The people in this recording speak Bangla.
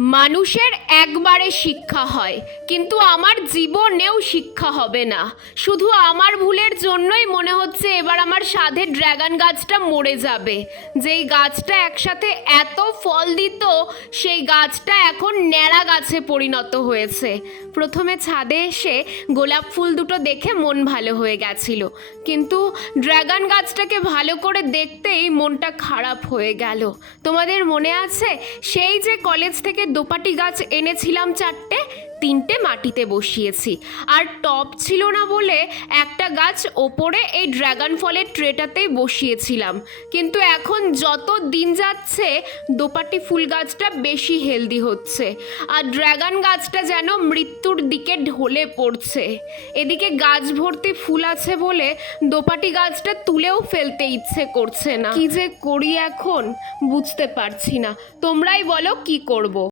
মানুষের একবারে শিক্ষা হয়, কিন্তু আমার জীবনেও শিক্ষা হবে না। শুধু আমার ভুলের জন্যই মনে হচ্ছে এবার আমার সাধে ড্র্যাগন গাছটা মরে যাবে। যেই গাছটা একসাথে এত ফল দিত, সেই গাছটা এখন ন্যাড়া গাছে পরিণত হয়েছে। প্রথমে ছাদে এসে গোলাপ ফুল দুটো দেখে মন ভালো হয়ে গেছিল। কিন্তু ড্র্যাগন গাছটাকে ভালো করে দেখতেই মনটা খারাপ হয়ে গেল। তোমাদের মনে আছে, সেই যে কলেজ থেকে দোপাটি গাছ এনেছিলাম চারটে, তিনটে মাটিতে বসিয়েছি। আর টপ ছিল না বলে একটা গাছ ওপরে এই ড্রাগন ফলের ট্রেটাতেই বসিয়েছিলাম। কিন্তু এখন যত দিন যাচ্ছে, দোপাটি ফুল গাছটা বেশি হেলদি হচ্ছে। আর ড্রাগন গাছটা যেন মৃত্যুর দিকে ঢলে পড়ছে। এদিকে গাছ ভর্তি ফুল আছে বলে দোপাটি গাছটা তুলেও ফেলতে ইচ্ছে করছে না। কি যে করি এখন, বুঝতে পারছি না। তোমরাই বলো কি করব।